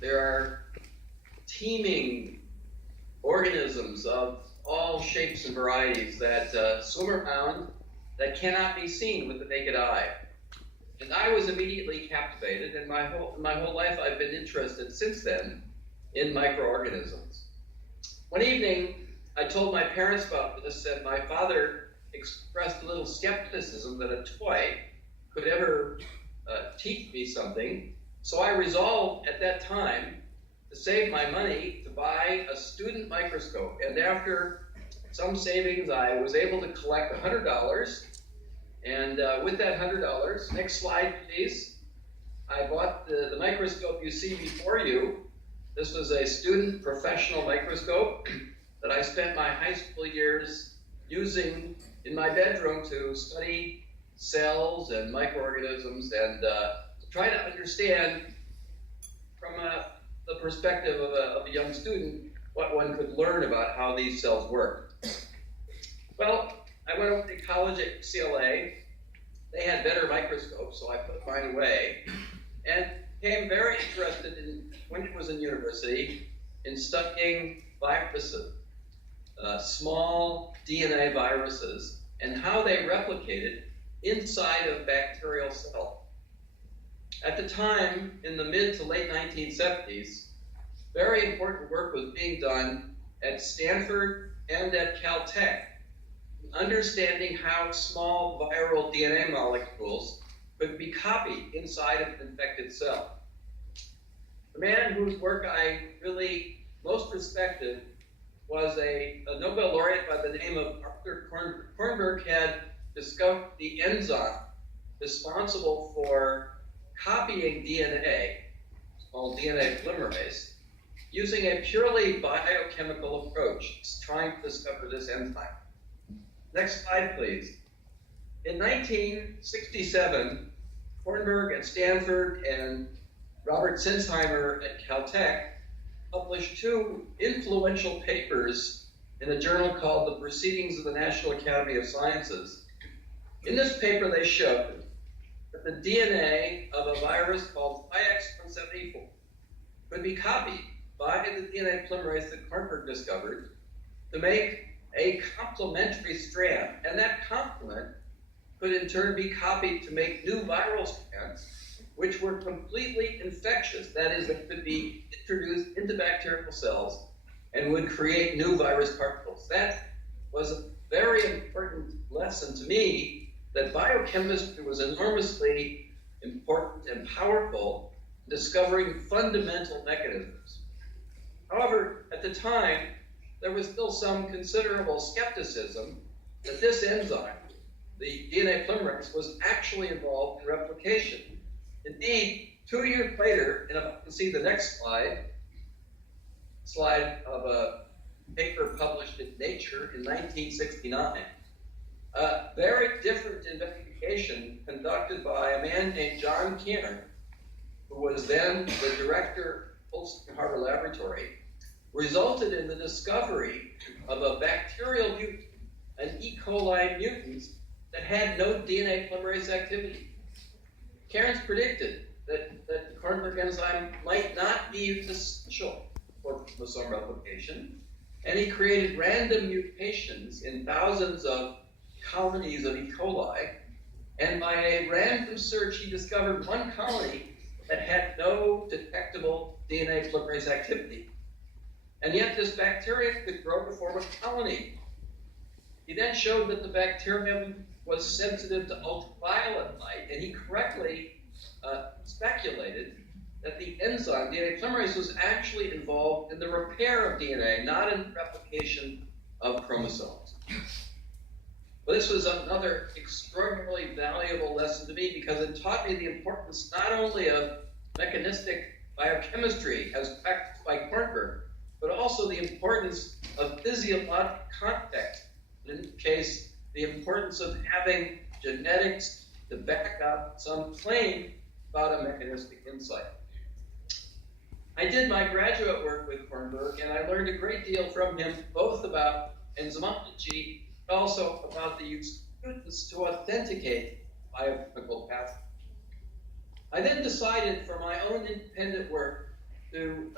There are teeming organisms of all shapes and varieties that swim around that cannot be seen with the naked eye. And I was immediately captivated, and my whole life I've been interested since then in microorganisms. One evening, I told my parents about this, and my father expressed a little skepticism that a toy could ever teach me something. So I resolved at that time to save my money to buy a student microscope. And after some savings, I was able to collect $100. And with that $100, next slide, please. I bought the microscope you see before you. This was a student professional microscope that I spent my high school years using in my bedroom to study cells and microorganisms and to try to understand from the perspective of a young student what one could learn about how these cells work. Well, I went over to college at UCLA. They had better microscopes, so I put mine away and became very interested in, when it was in university, in studying viruses, small DNA viruses, and how they replicated inside of bacterial cells. At the time, in the mid to late 1970s, very important work was being done at Stanford and at Caltech, understanding how small viral DNA molecules could be copied inside of an infected cell. The man whose work I really most respected was a Nobel laureate by the name of Arthur Kornberg. Kornberg had discovered the enzyme responsible for copying DNA, called DNA polymerase, using a purely biochemical approach, trying to discover this enzyme. Next slide, please. In 1967, Kornberg at Stanford and Robert Sinsheimer at Caltech published two influential papers in a journal called the Proceedings of the National Academy of Sciences. In this paper, they showed that the DNA of a virus called IX-174 could be copied by the DNA polymerase that Kornberg discovered to make a complementary strand, and that complement could in turn be copied to make new viral strands, which were completely infectious. That is, they could be introduced into bacterial cells and would create new virus particles. That was a very important lesson to me, that biochemistry was enormously important and powerful in discovering fundamental mechanisms. However, at the time, there was still some considerable skepticism that this enzyme, the DNA polymerase, was actually involved in replication. Indeed, 2 years later, and if you can see the next slide of a paper published in Nature in 1969, a very different investigation conducted by a man named John Keener, who was then the director of Holston Harbor Laboratory, resulted in the discovery of a bacterial mutant, an E. coli mutant, that had no DNA polymerase activity. Cairns predicted that the Kornberg enzyme might not be essential for chromosome replication, and he created random mutations in thousands of colonies of E. coli, and by a random search, he discovered one colony that had no detectable DNA polymerase activity. And yet this bacterium could grow to form a colony. He then showed that the bacterium was sensitive to ultraviolet light, and he correctly speculated that the enzyme, DNA polymerase, was actually involved in the repair of DNA, not in the replication of chromosomes. Well, this was another extraordinarily valuable lesson to me because it taught me the importance not only of mechanistic biochemistry as practiced by Kornberg, but also the importance of physiological context. In this case, the importance of having genetics to back up some claim about a mechanistic insight. I did my graduate work with Kornberg, and I learned a great deal from him, both about enzymology, but also about the use of mutants to authenticate biochemical pathways. I then decided for my own independent work to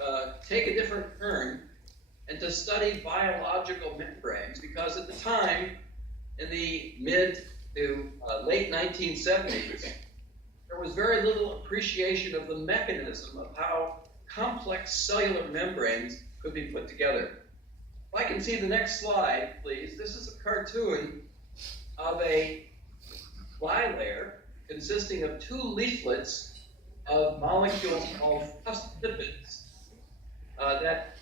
take a different turn and to study biological membranes, because at the time, in the mid to late 1970s, there was very little appreciation of the mechanism of how complex cellular membranes could be put together. If I can see the next slide, please. This is a cartoon of a bilayer consisting of two leaflets of molecules called phospholipids that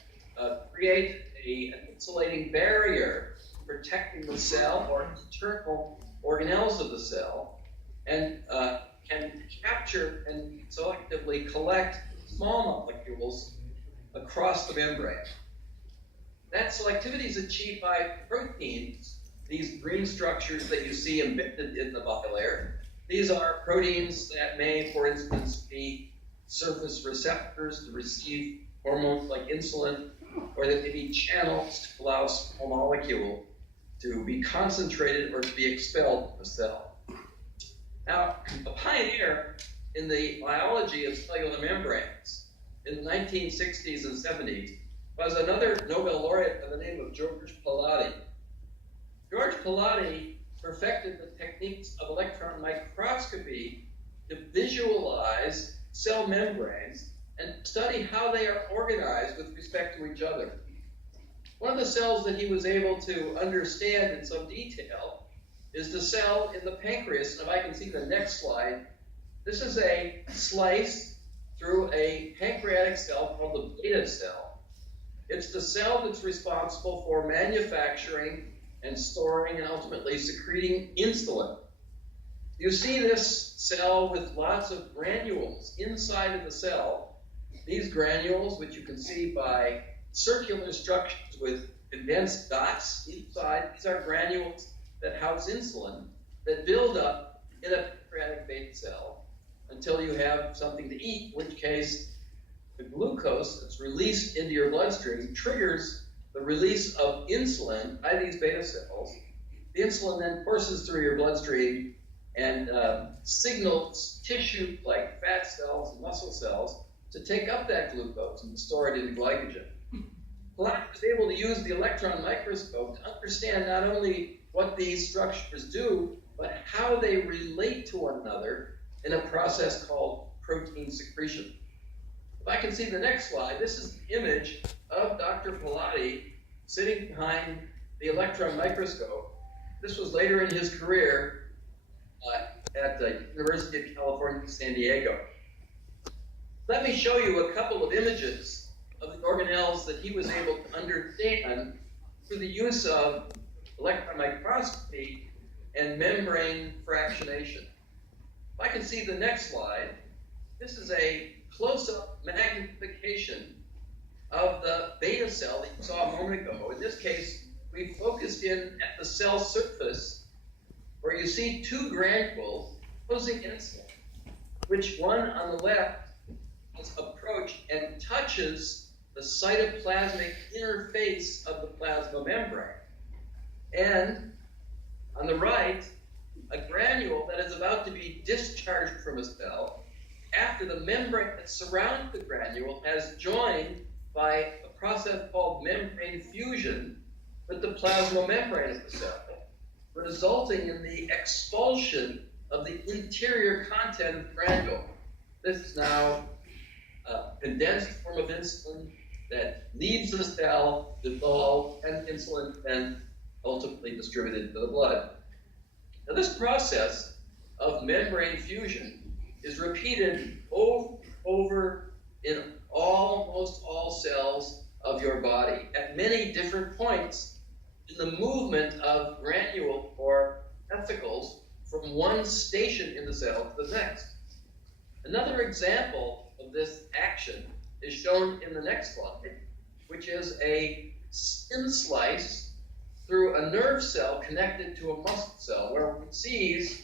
create an insulating barrier protecting the cell or internal organelles of the cell, and can capture and selectively collect small molecules across the membrane. That selectivity is achieved by proteins, these green structures that you see embedded in the bilayer. These are proteins that may, for instance, be surface receptors to receive hormones like insulin, or that may be channels to allow a small molecule to be concentrated or to be expelled from the cell. Now, a pioneer in the biology of cellular membranes in the 1960s and 70s was another Nobel laureate by the name of George Palade. George Palade perfected the techniques of electron microscopy to visualize cell membranes and study how they are organized with respect to each other. One of the cells that he was able to understand in some detail is the cell in the pancreas. And if I can see the next slide, this is a slice through a pancreatic cell called the beta cell. It's the cell that's responsible for manufacturing and storing and ultimately secreting insulin. You see this cell with lots of granules inside of the cell. These granules, which you can see by circular structures with condensed dots inside, these are granules that house insulin that build up in a pancreatic beta cell until you have something to eat, in which case the glucose that's released into your bloodstream triggers the release of insulin by these beta cells. The insulin then courses through your bloodstream and signals tissue like fat cells and muscle cells to take up that glucose and store it in glycogen. Planck was able to use the electron microscope to understand not only what these structures do, but how they relate to one another in a process called protein secretion. If I can see the next slide, this is the image of Dr. Palade sitting behind the electron microscope. This was later in his career at the University of California, San Diego. Let me show you a couple of images of the organelles that he was able to understand through the use of electron microscopy and membrane fractionation. If I can see the next slide, this is a close-up magnification of the beta cell that you saw a moment ago. In this case, we focused in at the cell surface where you see two granules closing insulin, which one on the left is approached and touches the cytoplasmic interface of the plasma membrane. And on the right, a granule that is about to be discharged from a cell after the membrane that surrounds the granule has joined by a process called membrane fusion with the plasma membrane of the cell, resulting in the expulsion of the interior content of the granule. This is now a condensed form of insulin that leaves the cell, dissolved, and insulin then ultimately distributed to the blood. Now, this process of membrane fusion is repeated over in almost all cells of your body at many different points in the movement of granule or vesicles from one station in the cell to the next. Another example of this action is shown in the next slide, which is a skin slice through a nerve cell connected to a muscle cell, where one sees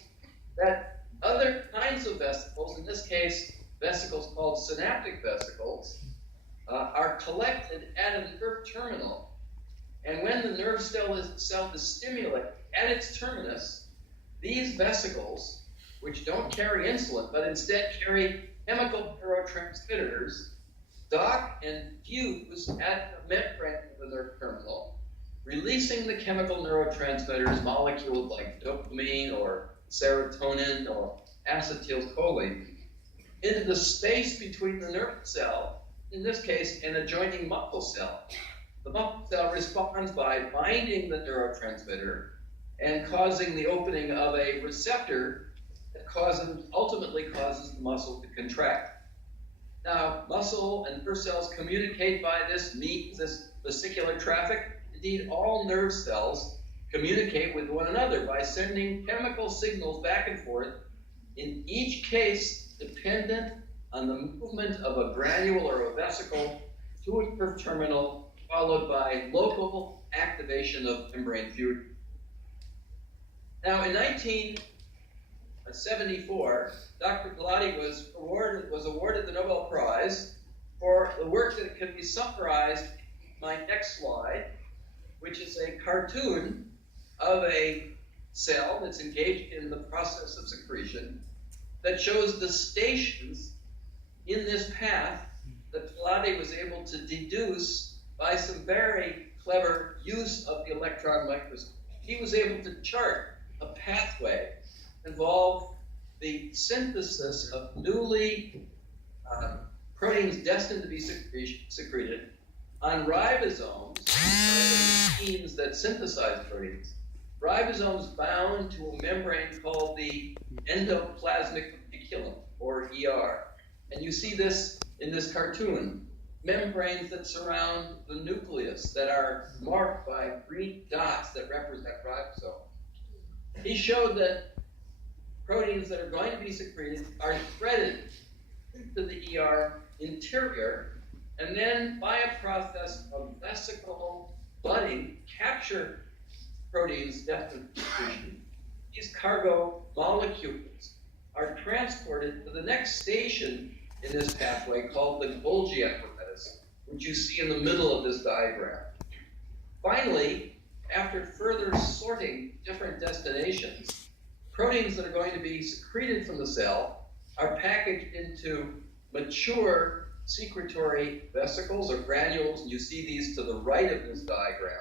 that other kinds of vesicles, in this case vesicles called synaptic vesicles, are collected at a nerve terminal. And when the nerve cell is stimulated at its terminus, these vesicles, which don't carry insulin, but instead carry chemical neurotransmitters, dock and fuse at the membrane of the nerve terminal, releasing the chemical neurotransmitters, molecules like dopamine or serotonin or acetylcholine, into the space between the nerve cell, in this case, an adjoining muscle cell. The muscle cell responds by binding the neurotransmitter and causing the opening of a receptor that ultimately causes the muscle to contract. Now, muscle and nerve cells communicate by this means, this vesicular traffic. Indeed, all nerve cells communicate with one another by sending chemical signals back and forth, in each case dependent on the movement of a granule or a vesicle to its nerve terminal, followed by local activation of membrane fusion. Now, in 1974, Dr. Pilati was awarded the Nobel Prize for the work that can be summarized in my next slide, which is a cartoon of a cell that's engaged in the process of secretion that shows the stations in this path that Pilati was able to deduce by some very clever use of the electron microscope. He was able to chart a pathway involved the synthesis of newly proteins destined to be secreted on ribosomes, genes that synthesize proteins. Ribosomes bound to a membrane called the endoplasmic reticulum, or ER. And you see this in this cartoon, membranes that surround the nucleus that are marked by green dots that represent ribosomes. He showed that proteins that are going to be secreted are threaded to the ER interior, and then by a process of vesicle budding, capture proteins destined for secretion. These cargo molecules are transported to the next station in this pathway called the Golgi apparatus, which you see in the middle of this diagram. Finally, after further sorting different destinations, proteins that are going to be secreted from the cell are packaged into mature secretory vesicles or granules, and you see these to the right of this diagram,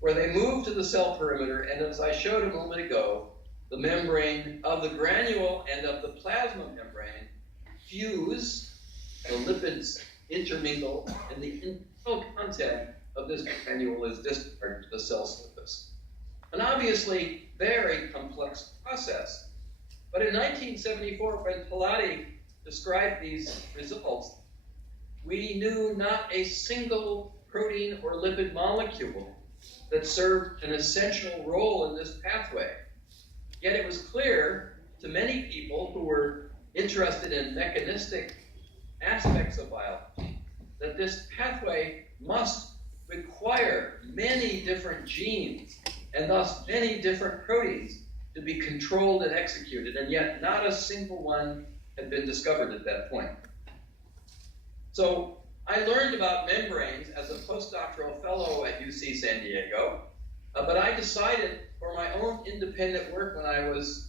where they move to the cell perimeter, and as I showed a moment ago, the membrane of the granule and of the plasma membrane fuse, the lipids intermingle, and the internal content of this granule is discharged to the cell surface. An obviously very complex process. But in 1974, when Pilati described these results, we knew not a single protein or lipid molecule that served an essential role in this pathway. Yet it was clear to many people who were interested in mechanistic aspects of biology that this pathway must require many different genes and thus many different proteins to be controlled and executed, and yet not a single one had been discovered at that point. So I learned about membranes as a postdoctoral fellow at UC San Diego, but I decided for my own independent work when I was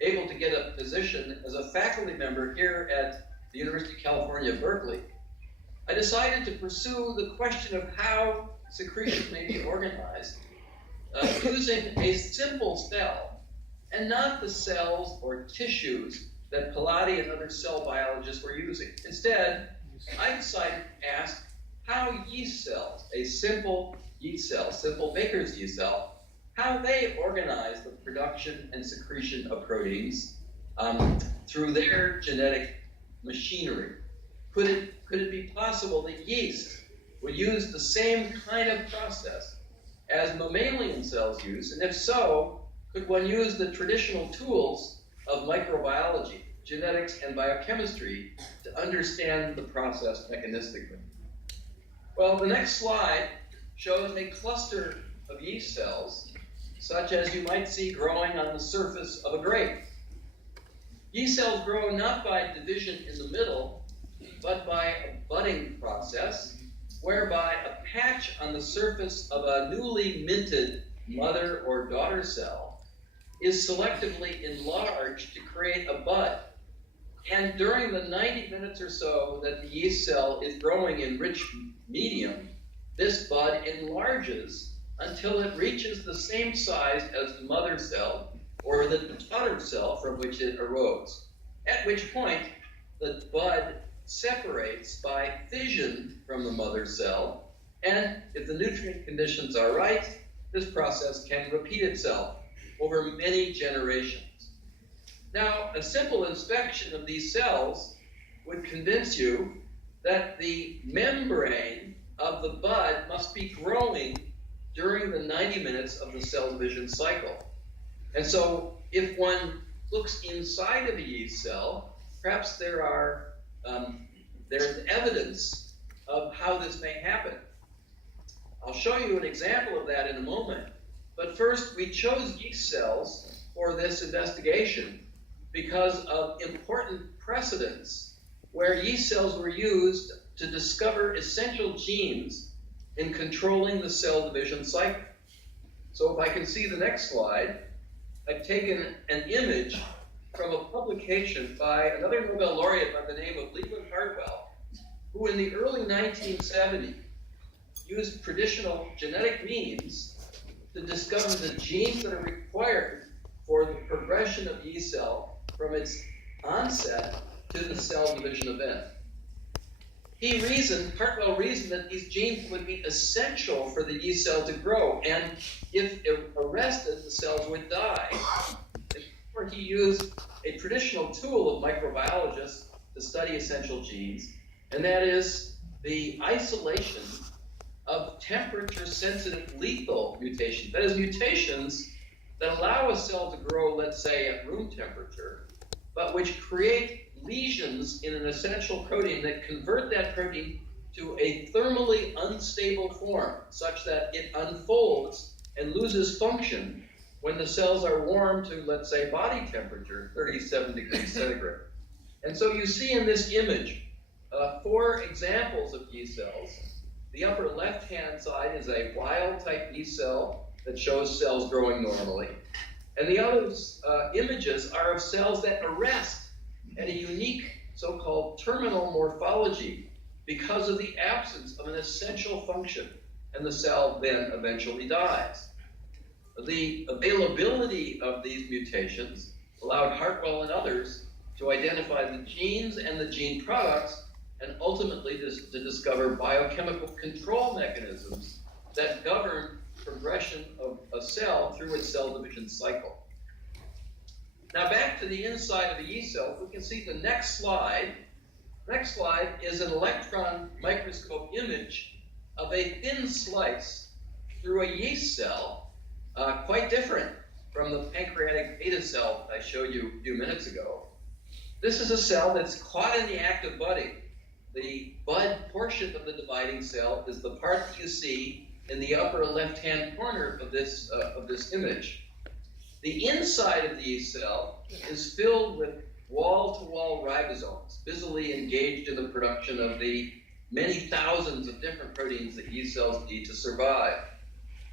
able to get a position as a faculty member here at the University of California, Berkeley, I decided to pursue the question of how secretion may be organized using a simple cell and not the cells or tissues that Pilati and other cell biologists were using. Instead, I decided to ask how yeast cells, a simple yeast cell, simple Baker's yeast cell, how they organize the production and secretion of proteins through their genetic machinery. Could it be possible that yeast would use the same kind of process as mammalian cells use? And if so, could one use the traditional tools of microbiology, genetics, and biochemistry to understand the process mechanistically? Well, the next slide shows a cluster of yeast cells, such as you might see growing on the surface of a grape. Yeast cells grow not by division in the middle, but by a budding process, whereby a patch on the surface of a newly minted mother or daughter cell is selectively enlarged to create a bud. And during the 90 minutes or so that the yeast cell is growing in rich medium, this bud enlarges until it reaches the same size as the mother cell or the daughter cell from which it arose, at which point the bud separates by fission from the mother cell, and if the nutrient conditions are right, this process can repeat itself over many generations. Now, a simple inspection of these cells would convince you that the membrane of the bud must be growing during the 90 minutes of the cell division cycle. And so if one looks inside of a yeast cell, perhaps there's evidence of how this may happen. I'll show you an example of that in a moment. But first, we chose yeast cells for this investigation because of important precedents where yeast cells were used to discover essential genes in controlling the cell division cycle. So if I can see the next slide, I've taken an image from a publication by another Nobel laureate by the name of Leland Hartwell, who in the early 1970s used traditional genetic means to discover the genes that are required for the progression of yeast cell from its onset to the cell division event. Hartwell reasoned that these genes would be essential for the yeast cell to grow, and if arrested, the cells would die. Therefore, he used a traditional tool of microbiologists to study essential genes, and that is the isolation of temperature-sensitive lethal mutations. That is, mutations that allow a cell to grow, let's say, at room temperature, but which create lesions in an essential protein that convert that protein to a thermally unstable form, such that it unfolds and loses function when the cells are warm to, let's say, body temperature, 37 degrees centigrade. And so you see in this image 4 examples of yeast cells. The upper left-hand side is a wild-type yeast cell that shows cells growing normally. And the other images are of cells that arrest at a unique so-called terminal morphology because of the absence of an essential function, and the cell then eventually dies. The availability of these mutations allowed Hartwell and others to identify the genes and the gene products, and ultimately to discover biochemical control mechanisms that govern progression of a cell through its cell division cycle. Now back to the inside of the yeast cell, we can see the next slide. The next slide is an electron microscope image of a thin slice through a yeast cell, quite different from the pancreatic beta cell I showed you a few minutes ago. This is a cell that's caught in the act of budding. The bud portion of the dividing cell is the part that you see in the upper left-hand corner of this image. The inside of the yeast cell is filled with wall-to-wall ribosomes, busily engaged in the production of the many thousands of different proteins that yeast cells need to survive.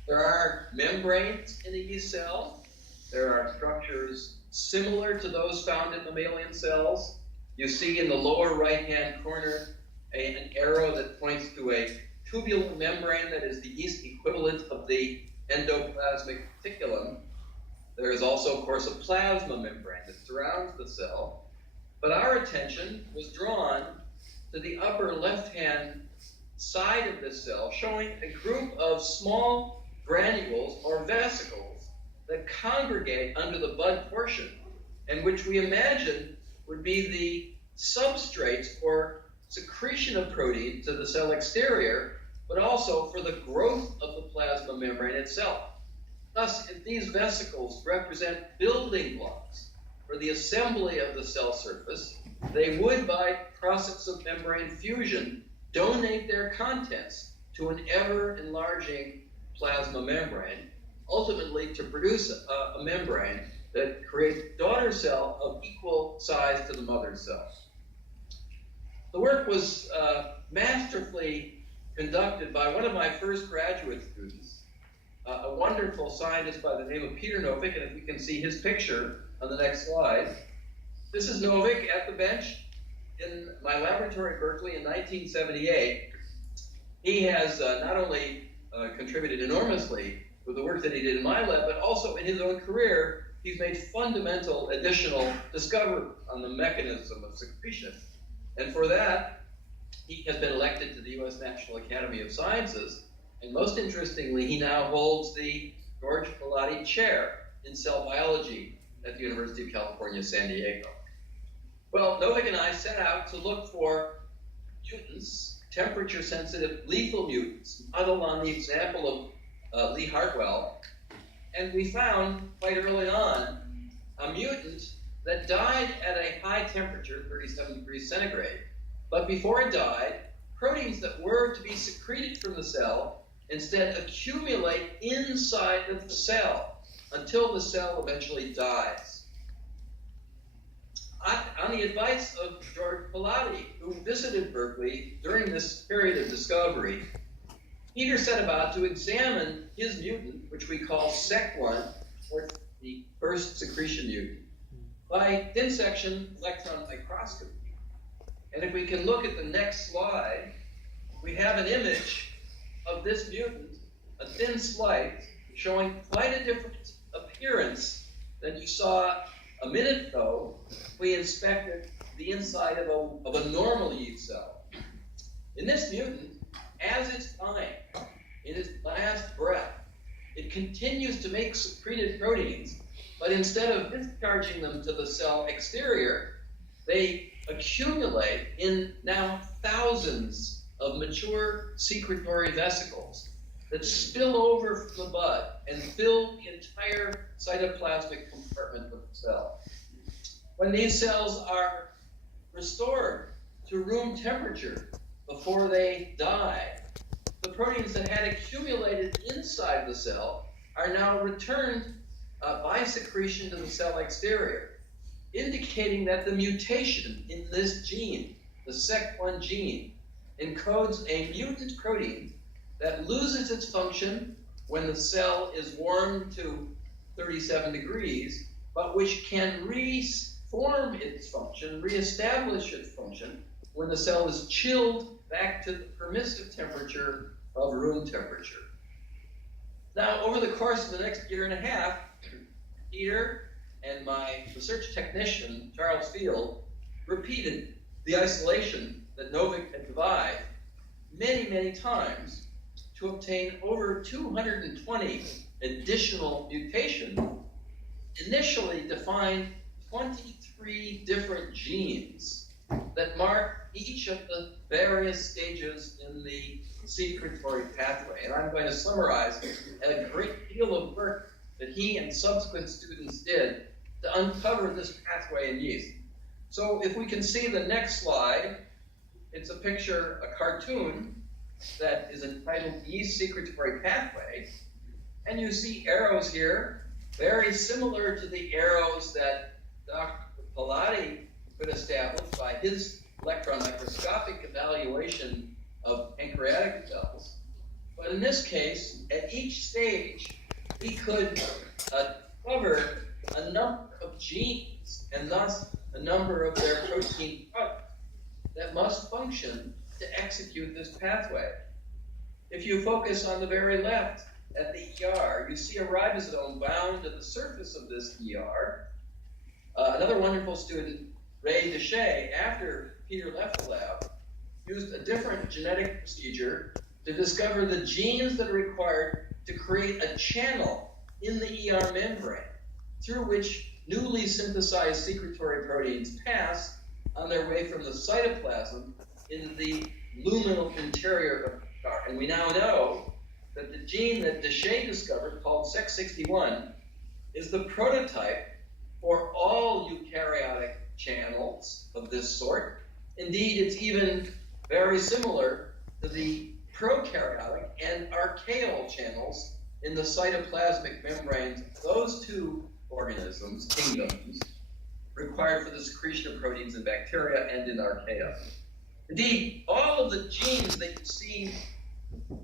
There are membranes in a yeast cell. There are structures similar to those found in mammalian cells. You see in the lower right-hand corner an arrow that points to a tubular membrane that is the yeast equivalent of the endoplasmic reticulum. There is also, of course, a plasma membrane that surrounds the cell. But our attention was drawn to the upper left-hand side of this cell, showing a group of small granules or vesicles that congregate under the bud portion, and which we imagine would be the substrates for secretion of protein to the cell exterior, but also for the growth of the plasma membrane itself. Thus, if these vesicles represent building blocks for the assembly of the cell surface, they would, by process of membrane fusion, donate their contents to an ever-enlarging plasma membrane, ultimately to produce a membrane that creates a daughter cell of equal size to the mother cell. The work was masterfully conducted by one of my first graduate students, a wonderful scientist by the name of Peter Novick, and if we can see his picture on the next slide. This is Novick at the bench in my laboratory at Berkeley in 1978. He has not only contributed enormously with the work that he did in my lab, but also in his own career, he's made fundamental additional discoveries on the mechanism of secretion. And for that, he has been elected to the U.S. National Academy of Sciences. And most interestingly, he now holds the George Pilati Chair in Cell Biology at the University of California, San Diego. Well, Novick and I set out to look for mutants, temperature-sensitive lethal mutants, modeled on the example of Lee Hartwell. And we found quite early on a mutant that died at a high temperature, 37 degrees centigrade. But before it died, proteins that were to be secreted from the cell instead accumulate inside of the cell until the cell eventually dies. On the advice of George Pilati, who visited Berkeley during this period of discovery, Peter set about to examine his mutant, which we call SEC1, or the first secretion mutant, by thin section electron microscopy. And if we can look at the next slide, we have an image of this mutant, a thin slice, showing quite a different appearance than you saw a minute ago. We inspected the inside of a normal yeast cell. In this mutant, as it's dying, in its last breath, it continues to make secreted proteins, but instead of discharging them to the cell exterior, they accumulate in now thousands of mature secretory vesicles that spill over from the bud and fill the entire cytoplasmic compartment of the cell. When these cells are restored to room temperature before they die, the proteins that had accumulated inside the cell are now returned by secretion to the cell exterior, indicating that the mutation in this gene, the SEC1 gene, encodes a mutant protein that loses its function when the cell is warmed to 37 degrees, but which can reform its function, reestablish its function, when the cell is chilled back to the permissive temperature of room temperature. Now, over the course of the next year and a half, Peter and my research technician, Charles Field, repeated the isolation that Novick had devised many, many times to obtain over 220 additional mutations, initially defined 23 different genes that mark each of the various stages in the secretory pathway. And I'm going to summarize a great deal of work that he and subsequent students did to uncover this pathway in yeast. So if we can see the next slide, it's a picture, a cartoon that is entitled Yeast Secretory Pathway. And you see arrows here, very similar to the arrows that Dr. Pilati could establish by his electron microscopic evaluation of pancreatic cells. But in this case, at each stage, we could cover a number of genes and thus a number of their protein products that must function to execute this pathway. If you focus on the very left at the ER, you see a ribosome bound to the surface of this ER. Another wonderful student, Ray Deshay, after Peter left the lab, used a different genetic procedure to discover the genes that are required to create a channel in the ER membrane through which newly synthesized secretory proteins pass on their way from the cytoplasm into the luminal interior of the ER. And we now know that the gene that Deshay discovered, called SEC61, is the prototype for all eukaryotic channels of this sort. Indeed, it's even very similar to the prokaryotic and archaeal channels in the cytoplasmic membranes of those two organisms, kingdoms, required for the secretion of proteins in bacteria and in archaea. Indeed, all of the genes that you see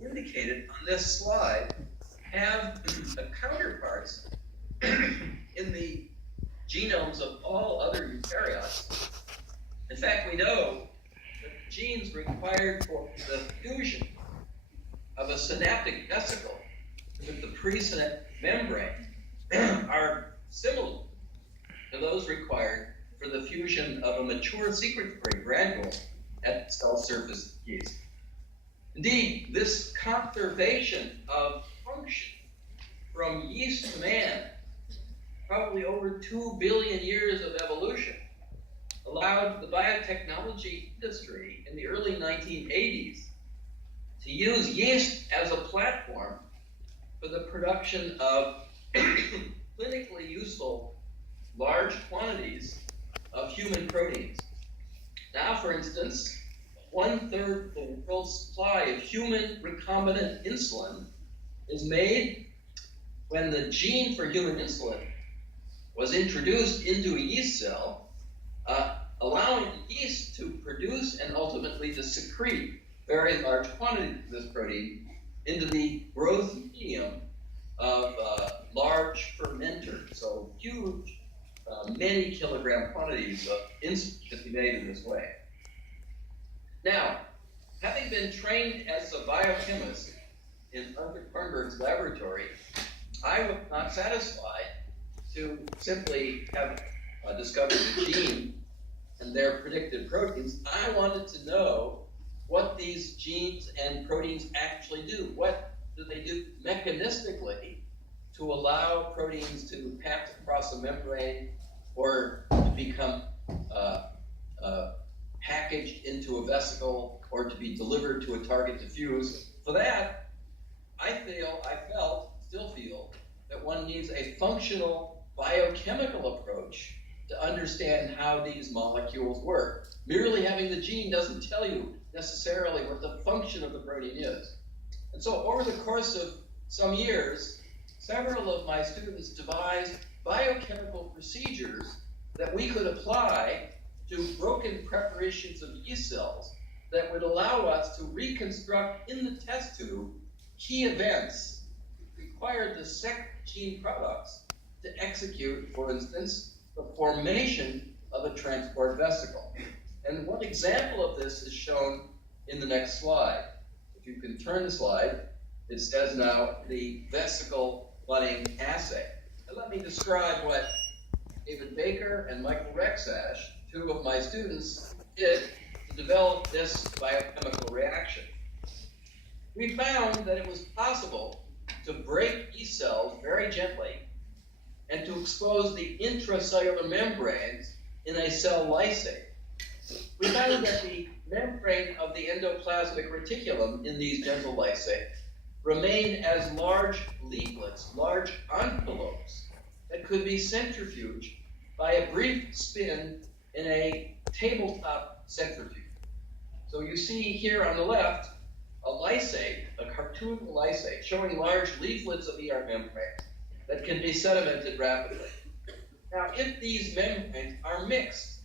indicated on this slide have counterparts in the genomes of all other eukaryotes. In fact, we know that the genes required for the fusion of a synaptic vesicle with the presynaptic membrane are similar to those required for the fusion of a mature secretory granule at the cell surface of yeast. Indeed, this conservation of function from yeast to man, probably over 2 billion years of evolution, allowed the biotechnology industry in the early 1980s to use yeast as a platform for the production of clinically useful large quantities of human proteins. Now, for instance, 1/3 of the world's supply of human recombinant insulin is made when the gene for human insulin was introduced into a yeast cell, allowing the yeast to produce and ultimately to secrete very large quantities of this protein into the growth medium of large fermenters, so huge, many kilogram quantities of insulin can be made in this way. Now, having been trained as a biochemist in Arthur Kornberg's laboratory, I was not satisfied to simply have discovered the gene and their predicted proteins. I wanted to know what these genes and proteins actually do. What do they do mechanistically to allow proteins to pass across a membrane or to become packaged into a vesicle or to be delivered to a target to fuse? For that, I still feel that one needs a functional biochemical approach to understand how these molecules work. Merely having the gene doesn't tell you necessarily what the function of the protein is. And so over the course of some years, several of my students devised biochemical procedures that we could apply to broken preparations of yeast cells that would allow us to reconstruct in the test tube key events that required the second gene products to execute, for instance, the formation of a transport vesicle. And one example of this is shown in the next slide. If you can turn the slide, it says now the vesicle budding assay. And let me describe what David Baker and Michael Rexash, two of my students, did to develop this biochemical reaction. We found that it was possible to break yeast cells very gently and to expose the intracellular membranes in a cell lysate. We found that the membrane of the endoplasmic reticulum in these gentle lysates remained as large leaflets, large envelopes that could be centrifuged by a brief spin in a tabletop centrifuge. So you see here on the left a lysate, a cartoon lysate, showing large leaflets of ER membranes that can be sedimented rapidly. Now, if these membranes are mixed,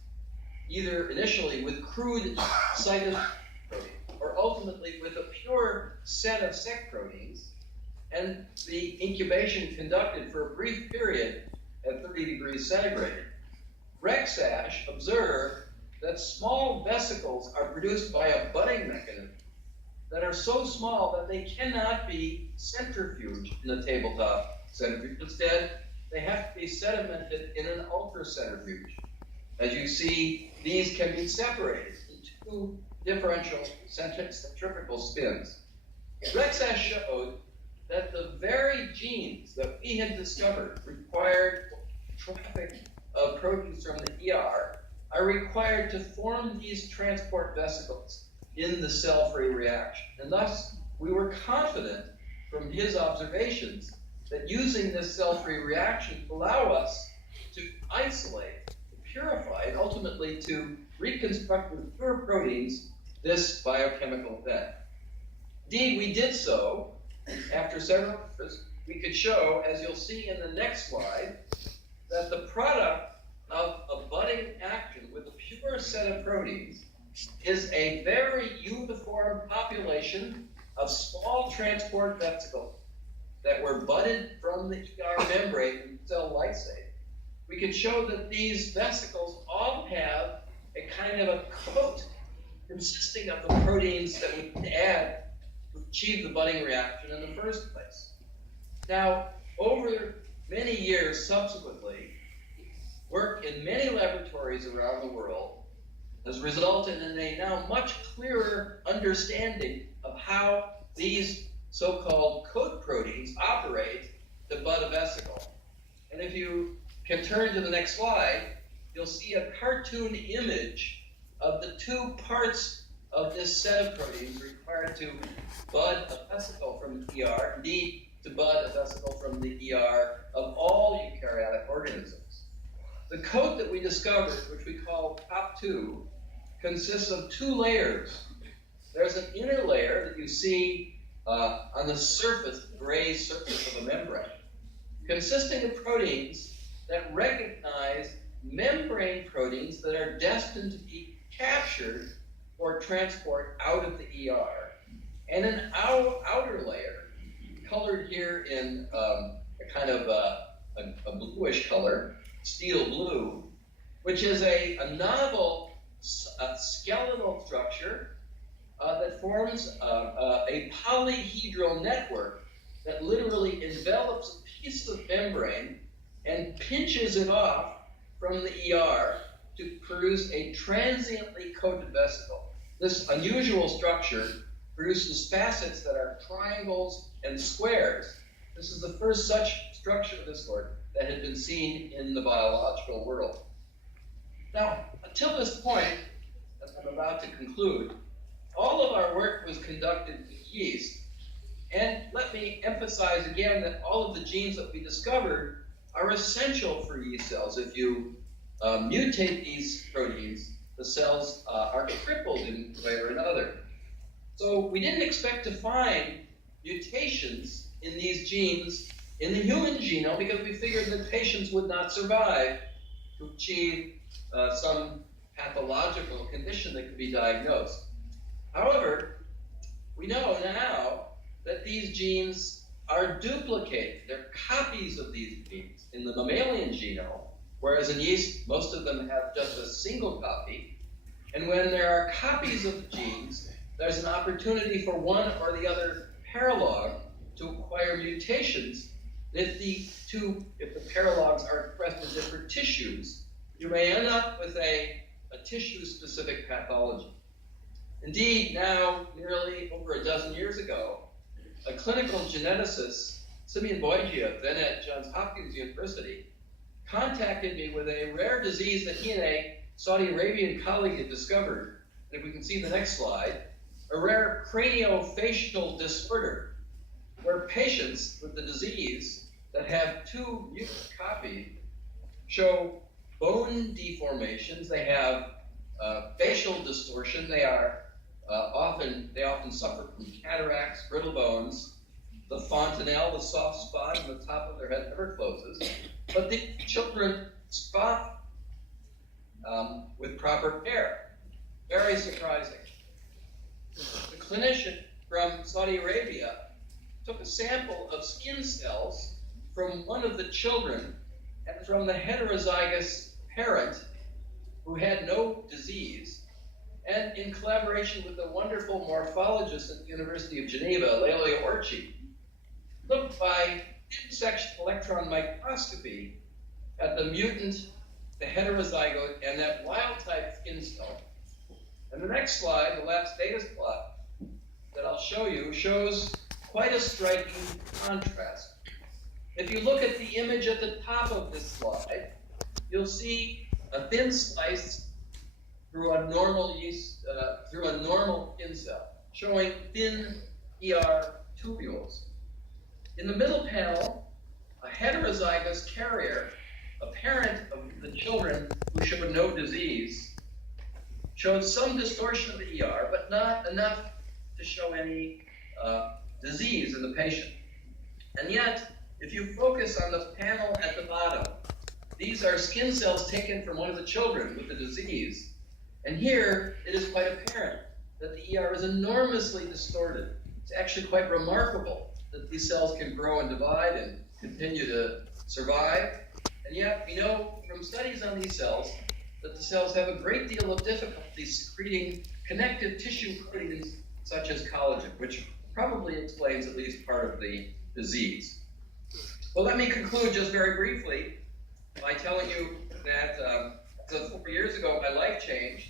either initially with crude cytosine protein or ultimately with a pure set of sec proteins, and the incubation conducted for a brief period at 30 degrees centigrade, Rexash observed that small vesicles are produced by a budding mechanism that are so small that they cannot be centrifuged in a tabletop centrifuge. Instead, they have to be sedimented in an ultracentrifuge. As you see, these can be separated in two differential centrifugal spins. Rexash showed that the very genes that we had discovered required traffic of proteins from the ER are required to form these transport vesicles in the cell-free reaction. And thus, we were confident from his observations that using this cell-free reaction will allow us to isolate, to purify, and ultimately to reconstruct with pure proteins this biochemical event. Indeed, we did so. After several years, we could show, as you'll see in the next slide, that the product of a budding action with a pure set of proteins is a very uniform population of small transport vesicles that were budded from the ER membrane in cell lysate we could show that these vesicles all have a kind of a coat consisting of the proteins that we can add to achieve the budding reaction in the first place. Now, over many years subsequently, work in many laboratories around the world has resulted in a now much clearer understanding of how these so-called coat proteins operate to bud a vesicle. And if you can turn to the next slide, you'll see a cartoon image of the two parts of this set of proteins required to bud a vesicle from the ER, indeed to bud a vesicle from the ER of all eukaryotic organisms. The coat that we discovered, which we call top two, consists of two layers. There's an inner layer that you see on the surface, gray surface of a membrane, consisting of proteins that recognize membrane proteins that are destined to be captured or transport out of the ER. And an outer layer, colored here in a kind of a bluish color, steel blue, which is a novel skeletal structure that forms a polyhedral network that literally envelops a piece of membrane and pinches it off from the ER to produce a transiently coated vesicle. This unusual structure produces facets that are triangles and squares. This is the first such structure of this sort that had been seen in the biological world. Now, until this point, as I'm about to conclude, all of our work was conducted with yeast. And let me emphasize again that all of the genes that we discovered are essential for yeast cells. If you mutate these proteins, the cells are crippled in one way or another. So we didn't expect to find mutations in these genes in the human genome because we figured that patients would not survive to achieve some pathological condition that could be diagnosed. However, we know now that these genes are duplicated. They're copies of these genes in the mammalian genome, whereas in yeast, most of them have just a single copy. And when there are copies of the genes, there's an opportunity for one or the other paralog to acquire mutations. If the paralogs are expressed in different tissues, you may end up with a tissue-specific pathology. Indeed, now, nearly over a dozen years ago, a clinical geneticist, Simeon Boygia, then at Johns Hopkins University, contacted me with a rare disease that he and a Saudi Arabian colleague had discovered. And if we can see the next slide, a rare craniofacial disorder, where patients with the disease that have two mutant copies show bone deformations. They have facial distortion. They often suffer from cataracts, brittle bones. The fontanelle, the soft spot on the top of their head, never closes. But the children spot with proper care. Very surprising. The clinician from Saudi Arabia took a sample of skin cells from one of the children and from the heterozygous parent who had no disease, and in collaboration with a wonderful morphologist at the University of Geneva, Lelia Orci, looked by thin-section electron microscopy at the mutant, the heterozygote, and that wild-type skin cell. And the next slide, the last data plot that I'll show you, shows quite a striking contrast. If you look at the image at the top of this slide, you'll see a thin slice through a normal skin cell, showing thin ER tubules. In the middle panel, a heterozygous carrier, a parent of the children who showed no disease, showed some distortion of the ER, but not enough to show any disease in the patient. And yet, if you focus on the panel at the bottom, these are skin cells taken from one of the children with the disease. And here, it is quite apparent that the ER is enormously distorted. It's actually quite remarkable that these cells can grow and divide and continue to survive. And yet, we know from studies on these cells that the cells have a great deal of difficulty secreting connective tissue proteins such as collagen, which probably explains at least part of the disease. Well, let me conclude just very briefly by telling you that 4 years ago, my life changed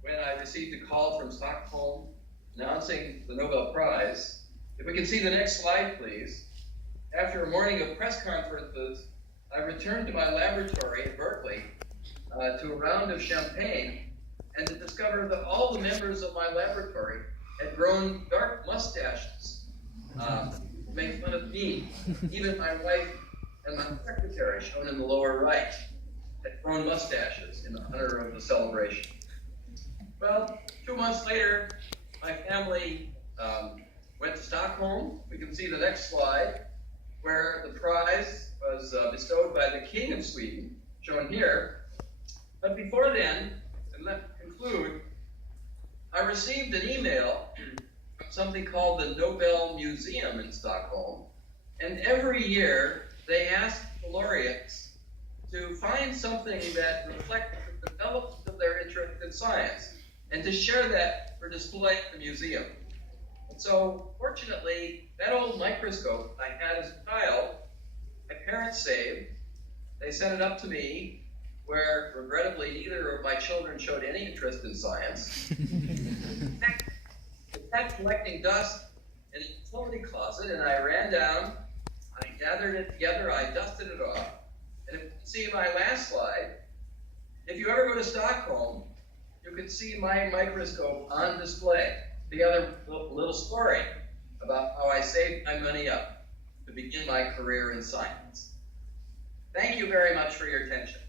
when I received a call from Stockholm announcing the Nobel Prize. If we can see the next slide, please. After a morning of press conferences, I returned to my laboratory at Berkeley to a round of champagne and to discover that all the members of my laboratory had grown dark mustaches to make fun of me. Even my wife and my secretary, shown in the lower right, had grown mustaches in honor of the celebration. Well, 2 months later, my family went to Stockholm. We can see the next slide, where the prize was bestowed by the King of Sweden, shown here. But before then, and let me conclude, I received an email from something called the Nobel Museum in Stockholm, and every year they ask the laureates to find something that reflects the development of their interest in science, and to share that for display at the museum. And so, fortunately, that old microscope I had as a child, my parents saved. They sent it up to me, where regrettably neither of my children showed any interest in science. It kept collecting dust in a utility closet, and I ran down, I gathered it together, I dusted it off. And if you can see my last slide, if you ever go to Stockholm, you can see my microscope on display. The other little story about how I saved my money up to begin my career in science. Thank you very much for your attention.